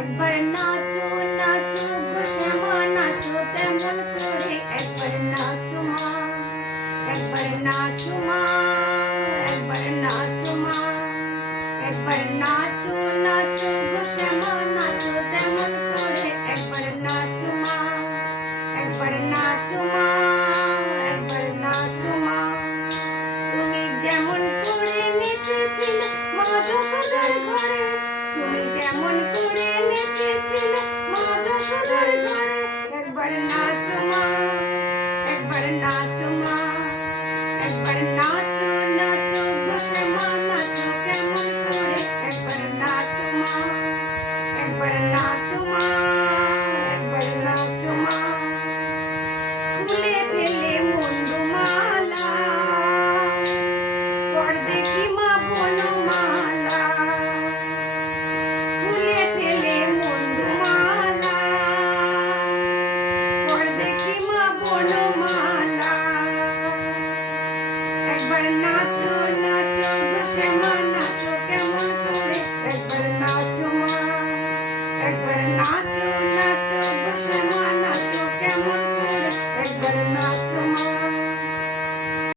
একবার নাচো নাচো গো শ্যামা নাচো তেমন করে একবার নাচো মা, একবার নাচো মা, একবার নাচো মা, একবার নাচো নাচো গো শ্যামা নাচো তেমন করে একবার নাচো মা, একবার নাচো মা, একবার নাচো মা। তুমি যেমন করে নেচেছিলে মা যশোদার ঘরে, তুমি যেমন করে নেচেছিলে মা যশোদার ঘরে, একবার নাচো মা, একবার নাচো মা, একবার নাচো নাচো গো শ্যামা নাচো কেমন করে একবার নাচো মা, একবার নাচো মা, একবার নাচো মা। খুলে ফেলে মুন্ডমালা পর দেখি মা বনমালা, খুলে ফেলে মুন্ডমালা পর দেখি মা বনমালা। একবার নাচো নাচো গো শ্যামা